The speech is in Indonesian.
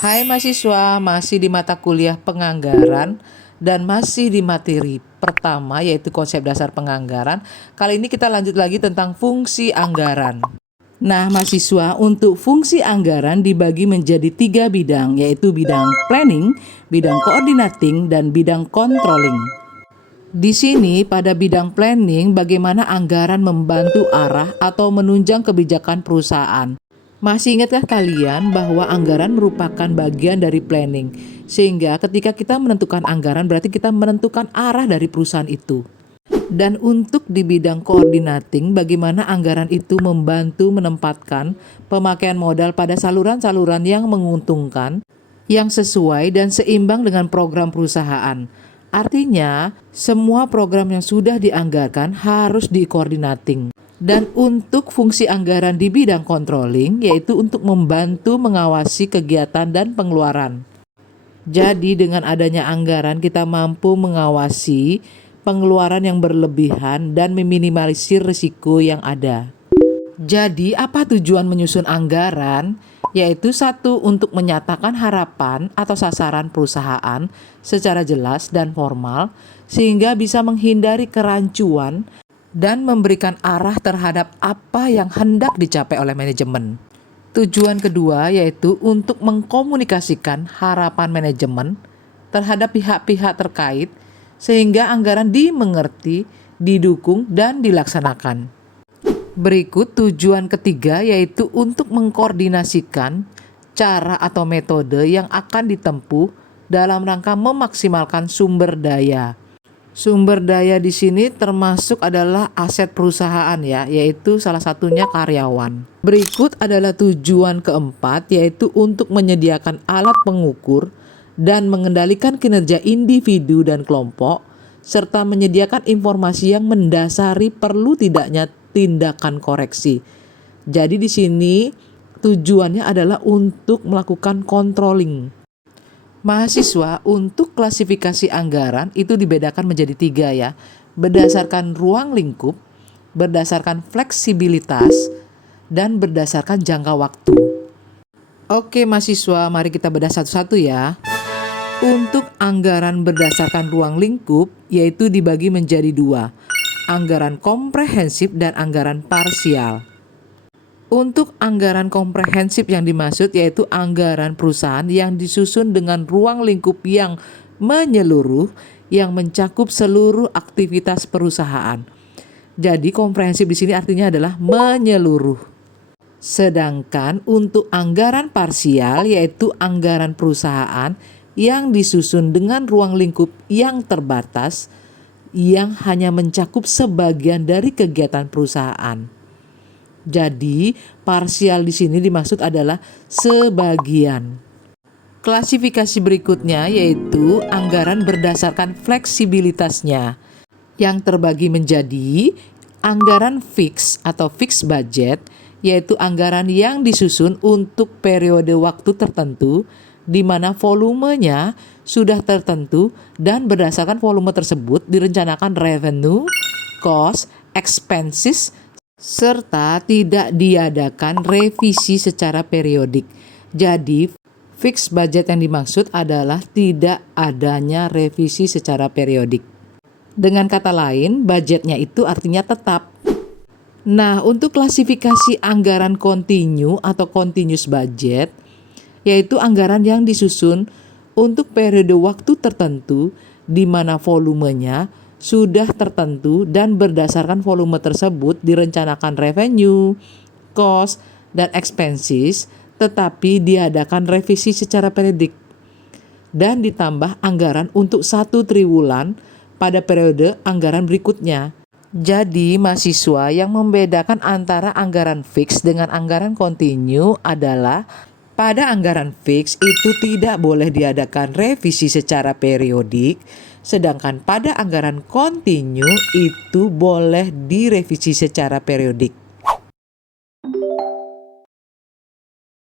Hai mahasiswa, masih di mata kuliah penganggaran dan masih di materi pertama yaitu konsep dasar penganggaran. Kali ini kita lanjut lagi tentang fungsi anggaran. Nah mahasiswa, untuk fungsi anggaran dibagi menjadi 3 bidang, yaitu bidang planning, bidang coordinating, dan bidang controlling. Di sini pada bidang planning, bagaimana anggaran membantu arah atau menunjang kebijakan perusahaan. Masih ingatkah kalian bahwa anggaran merupakan bagian dari planning? Sehingga ketika kita menentukan anggaran berarti kita menentukan arah dari perusahaan itu. Dan untuk di bidang coordinating, bagaimana anggaran itu membantu menempatkan pemakaian modal pada saluran-saluran yang menguntungkan, yang sesuai dan seimbang dengan program perusahaan. Artinya, semua program yang sudah dianggarkan harus dikoordinating. Dan untuk fungsi anggaran di bidang controlling, yaitu untuk membantu mengawasi kegiatan dan pengeluaran. Jadi dengan adanya anggaran kita mampu mengawasi pengeluaran yang berlebihan dan meminimalisir risiko yang ada. Jadi apa tujuan menyusun anggaran? Yaitu satu, untuk menyatakan harapan atau sasaran perusahaan secara jelas dan formal sehingga bisa menghindari kerancuan dan memberikan arah terhadap apa yang hendak dicapai oleh manajemen. Tujuan kedua yaitu untuk mengkomunikasikan harapan manajemen terhadap pihak-pihak terkait sehingga anggaran dimengerti, didukung, dan dilaksanakan. Berikut tujuan ketiga yaitu untuk mengkoordinasikan cara atau metode yang akan ditempuh dalam rangka memaksimalkan sumber daya. Sumber daya di sini termasuk adalah aset perusahaan ya, yaitu salah satunya karyawan. Berikut adalah tujuan keempat yaitu untuk menyediakan alat pengukur dan mengendalikan kinerja individu dan kelompok serta menyediakan informasi yang mendasari perlu tidaknya tindakan koreksi. Jadi di sini tujuannya adalah untuk melakukan controlling. Mahasiswa, untuk klasifikasi anggaran itu dibedakan menjadi 3 ya, berdasarkan ruang lingkup, berdasarkan fleksibilitas, dan berdasarkan jangka waktu. Oke mahasiswa, mari kita bedah satu-satu ya. Untuk anggaran berdasarkan ruang lingkup, yaitu dibagi menjadi 2, anggaran komprehensif dan anggaran parsial. Untuk anggaran komprehensif yang dimaksud yaitu anggaran perusahaan yang disusun dengan ruang lingkup yang menyeluruh yang mencakup seluruh aktivitas perusahaan. Jadi komprehensif di sini artinya adalah menyeluruh. Sedangkan untuk anggaran parsial yaitu anggaran perusahaan yang disusun dengan ruang lingkup yang terbatas yang hanya mencakup sebagian dari kegiatan perusahaan. Jadi, parsial di sini dimaksud adalah sebagian. Klasifikasi berikutnya yaitu anggaran berdasarkan fleksibilitasnya yang terbagi menjadi anggaran fix atau fixed budget, yaitu anggaran yang disusun untuk periode waktu tertentu di mana volumenya sudah tertentu dan berdasarkan volume tersebut direncanakan revenue, cost, expenses, serta tidak diadakan revisi secara periodik. Jadi, fixed budget yang dimaksud adalah tidak adanya revisi secara periodik. Dengan kata lain, budgetnya itu artinya tetap. Nah, untuk klasifikasi anggaran continue atau continuous budget, yaitu anggaran yang disusun untuk periode waktu tertentu di mana volumenya sudah tertentu dan berdasarkan volume tersebut direncanakan revenue, cost, dan expenses, tetapi diadakan revisi secara periodik dan ditambah anggaran untuk 1 triwulan pada periode anggaran berikutnya. Jadi mahasiswa, yang membedakan antara anggaran fix dengan anggaran continue adalah pada anggaran fix itu tidak boleh diadakan revisi secara periodik, sedangkan pada anggaran continue itu boleh direvisi secara periodik.